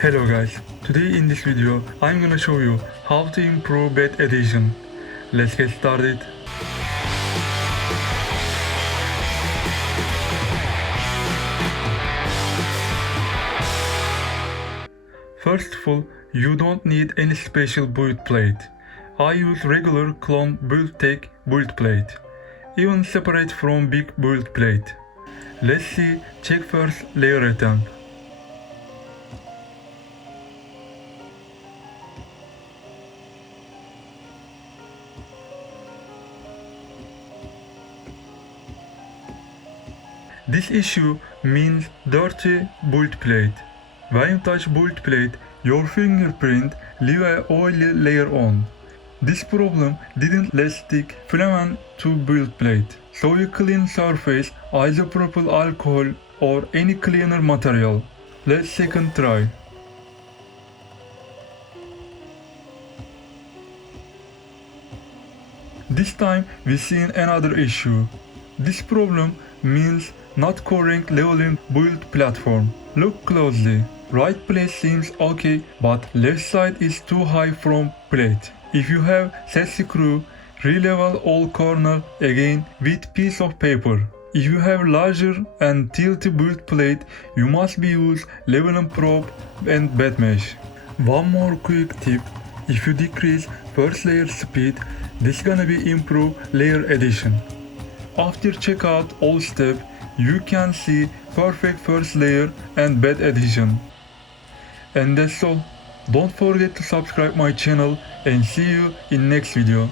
Hello guys, today in this video I'm gonna show you how to improve bed adhesion. Let's get started. First of all, you don't need any special build plate. I use regular clone BuildTak build plate, even separate from big build plate. Let's see, check first layer attempt. This issue means dirty build plate. When you touch build plate, your fingerprint leave a oily layer on. This problem didn't let stick filament to build plate, so you clean surface isopropyl alcohol or any cleaner material. Let's second try. This time we seen another issue. This problem means not correct leveling build platform. Look closely. Right plate seems okay, but left side is too high from plate. If you have set screw, re-level all corner again with piece of paper. If you have larger and tilty build plate, you must be use leveling probe and bed mesh. One more quick tip, if you decrease first layer speed, this gonna be improve layer adhesion. After check out all step, you can see perfect first layer and bed adhesion. And that's all. Don't forget to subscribe my channel and see you in next video.